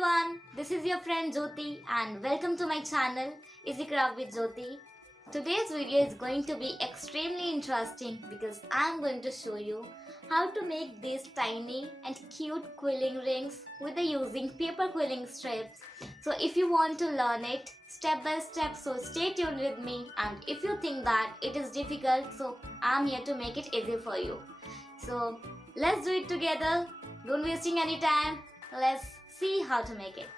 everyone, this is your friend Jyoti and welcome to my channel Easy Craft with Jyoti. Today's video is going to be extremely interesting because I am going to show you how to make these tiny and cute quilling rings with the using paper quilling strips. So if you want to learn it step by step, so stay tuned with me, and if you think that it is difficult, so I am here to make it easy for you. So let's do it together. Don't wasting any time. Let's see how to make it.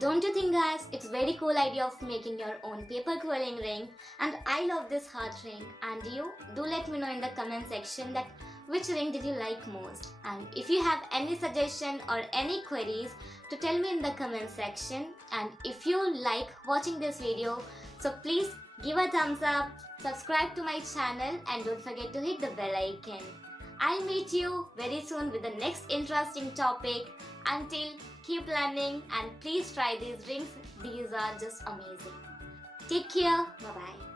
Don't you think guys, it's very cool idea of making your own paper quilling ring, and I love this heart ring, and you? Do let me know in the comment section that which ring did you like most, and if you have any suggestion or any queries to tell me in the comment section, and if you like watching this video, so please give a thumbs up, subscribe to my channel and don't forget to hit the bell icon. I'll meet you very soon with the next interesting topic. Until, keep learning and please try these rings. These are just amazing. Take care. Bye bye.